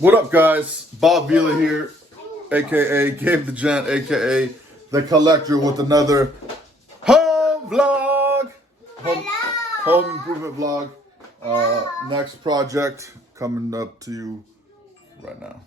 What up, guys? Bob Vila here, aka Gabe the Gent, aka the Collector, with another home vlog, home improvement vlog. Next project coming up to you right now.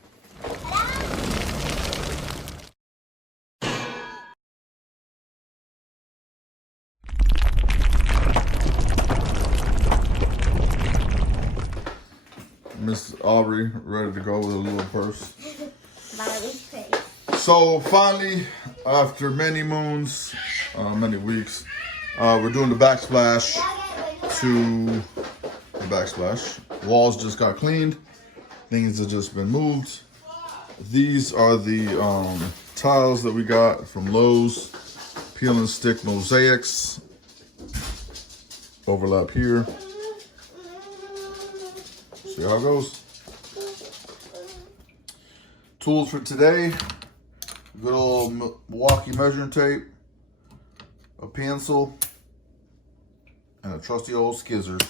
Miss Aubrey ready to go with a little purse. So finally, after many moons, many weeks, we're doing the backsplash to the backsplash. Walls just got cleaned. Things have just been moved. These are the tiles that we got from Lowe's. Peel and Stick Mosaics. Overlap here. See how it goes. Tools for today: good old Milwaukee measuring tape, a pencil, and a trusty old scissors.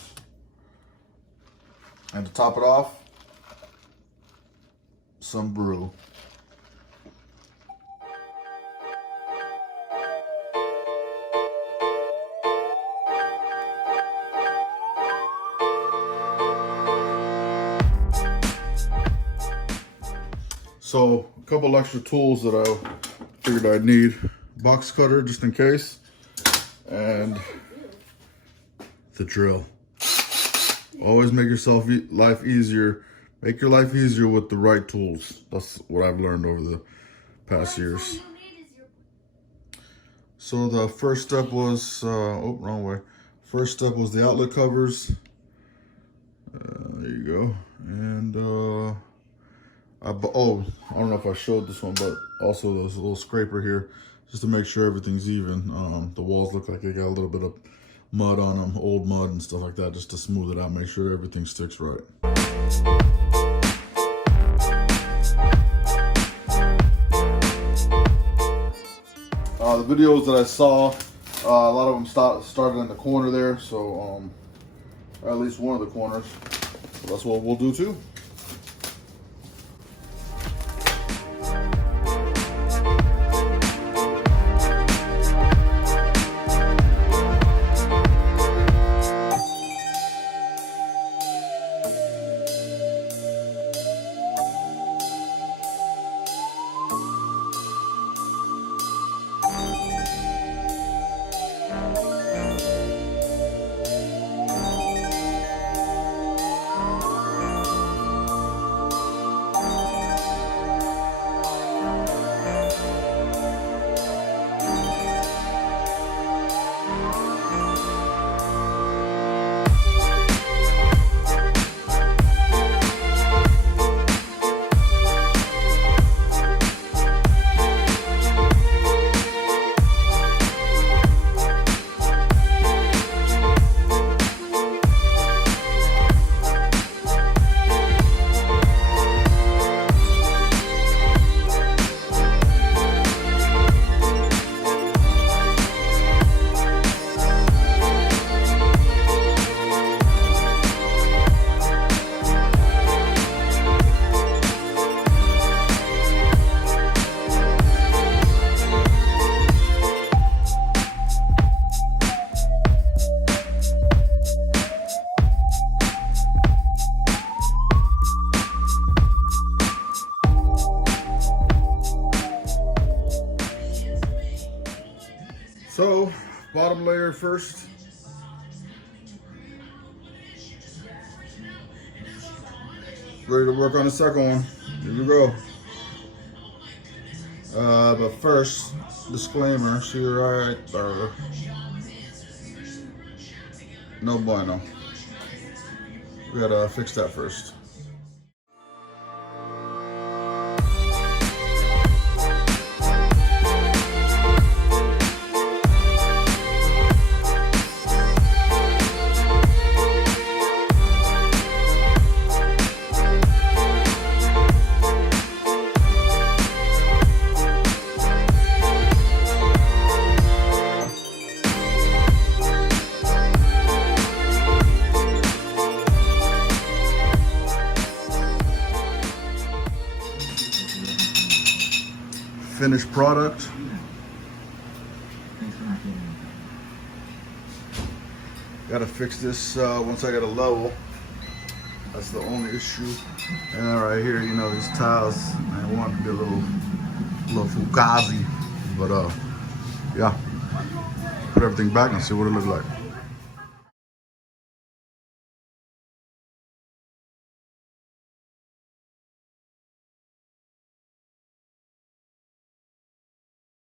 And to top it off, some brew. So a couple extra tools that I figured I'd need: box cutter just in case, and the drill. Always make yourself life easier. Make your life easier with the right tools. That's what I've learned over the past years. So the first step was, oh, wrong way. First step was the outlet covers. There you go. And I don't know if I showed this one, but also there's a little scraper here just to make sure everything's even. The walls look like they got a little bit of mud on them, old mud and stuff like that, just to smooth it out, make sure everything sticks right. The videos that I saw, a lot of them started in the corner there, so at least one of the corners. So that's what we'll do too. So, bottom layer first. Ready to work on the second one. Here we go. But first, disclaimer, see right there. No bueno. We gotta fix that first. finished product. Gotta fix this once I get a level. That's the only issue. And then right here, you know, these tiles, I want to be a little fugazi, but yeah, put everything back and see what it looks like.